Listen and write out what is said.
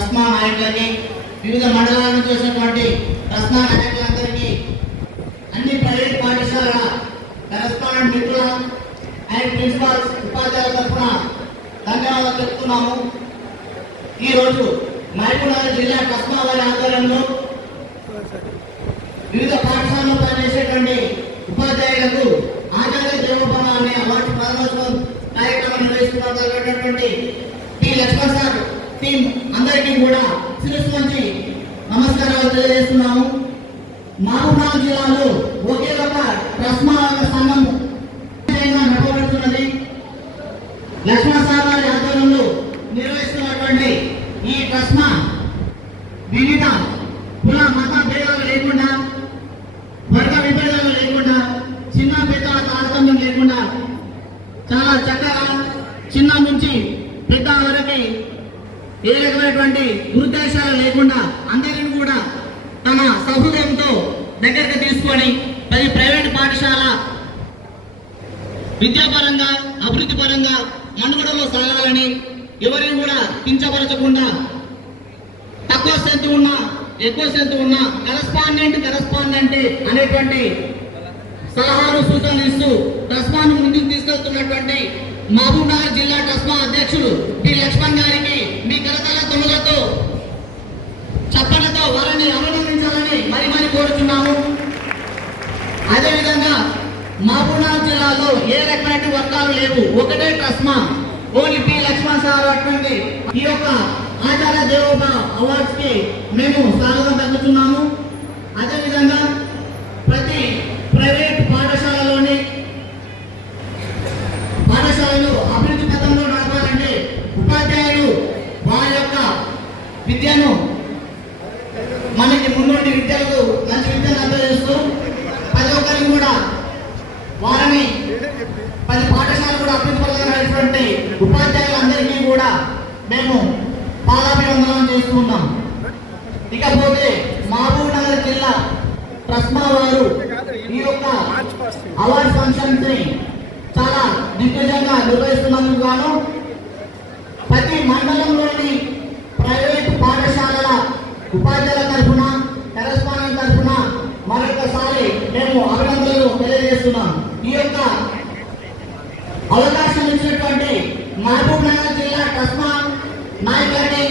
ట్రస్మా నాయకులకి, వివిధ మండలాల నుంచి వచ్చినటువంటి ట్రస్మా నాయకులందరికీ, అన్ని ప్రైవేట్ పాఠశాలల కరెస్పాండెంట్ మిత్రుల అండ్ ప్రిన్సిపాల్స్ ఉపాధ్యాయుల తరఫున ధన్యవాదాలు చెప్తున్నాము. ఈరోజు మహబూబ్నగర్ జిల్లా ట్రస్మా వారి ఆధ్వర్యంలో వివిధ పాఠశాలలో పనిచేసేటువంటి ఉపాధ్యాయులకు ఆచార్య దేవోభవ అనే అవార్డు ప్రదానోత్సవం కార్యక్రమం నిర్వహిస్తున్నటువంటి టి లక్ష్మణ్ సార్ టీం అందరికీ కూడా శిరస్సు వంచి నమస్కారాలు తెలియజేస్తున్నాము. మహబూబ్నగర్ జిల్లాలో ఒకే ఒక ట్రస్మా సంఘం నడపబడుతున్నది. లక్ష్మణ్ సార్ వారి ఆధ్వర్యంలో నిర్వహిస్తున్నటువంటి ఈ ట్రస్మా వివిధ కుల మత భేదాలు లేకుండా, వర్గ విభేదాలు లేకుండా, చిన్న పెద్ద తారతమ్యం లేకుండా చాలా చక్కగా చిన్న నుంచి పెద్ద వరకు ఏ రకమైనటువంటి దురుద్దేశాలు లేకుండా అందరిని కూడా తమ సహృదయంతో దగ్గరికి తీసుకొని ప్రతి ప్రైవేట్ పాఠశాల విద్యాపరంగా అభివృద్ధి పరంగా మనుగడలో సాగాలని, ఎవరిని కూడా కించపరచకుండా తక్కువ స్ట్రెంత్ ఉన్నా ఎక్కువ స్ట్రెంత్ ఉన్నా కరెస్పాండెంట్ అనేటువంటి సలహాలు సూచనలు ఇస్తూ ట్రస్మాను ముందుకు తీసుకెళ్తున్నటువంటి మహబూబ్నగర్ జిల్లా ట్రస్మా అధ్యక్షుడు టి లక్ష్మణ్ గారికి మీ కరతల తొమ్మిదతో చప్పలతో వారిని అభినందించాలని మరి కోరుతున్నాము. అదేవిధంగా మహబూబ్నగర్ జిల్లాలో ఏ రకమైన వర్గాలు లేవు, ఒకటే ట్రస్మా, ఓన్లీ టి లక్ష్మణ్ సార్ అటువంటి ఈ యొక్క ఆచార్య దేవోభవ అవార్డ్స్ కి మేము స్వాగతం పలుకుతున్నాము. అదేవిధంగా ప్రతి ప్రైవేట్ పాఠశాలలో అభివృద్ధి పథంలో నడపాలంటే ఉపాధ్యాయులు వారి యొక్క విద్యను మనకి ముందుండి విద్యలకు మంచి విద్యను అందజేస్తూ ప్రతి ఒక్కరికి కూడా వారిని పది పాఠశాలలు కూడా అభివృద్ధి పథకమైనటువంటి ఉపాధ్యాయులందరికీ కూడా మేము పాదాభివందనం చేస్తున్నాం. ఇకపోతే మహబూబ్నగర్ జిల్లా ట్రస్మా వారు ఈ యొక్క అవార్డ్ ఫంక్షన్స్ ని చాలా దిగ్విజయంగా నిర్వహిస్తున్నందుకు గాను ప్రతి మండలంలోని ప్రైవేట్ పాఠశాలల ఉపాధ్యాయుల తరఫున, కరెస్పాండెంట్ తరఫున మరొకసారి మేము అభినందనలు తెలియజేస్తున్నాం. ఈ యొక్క అవకాశం ఇచ్చినటువంటి మహబూబ్నగర్ జిల్లా ట్రస్మా నాయకులకి,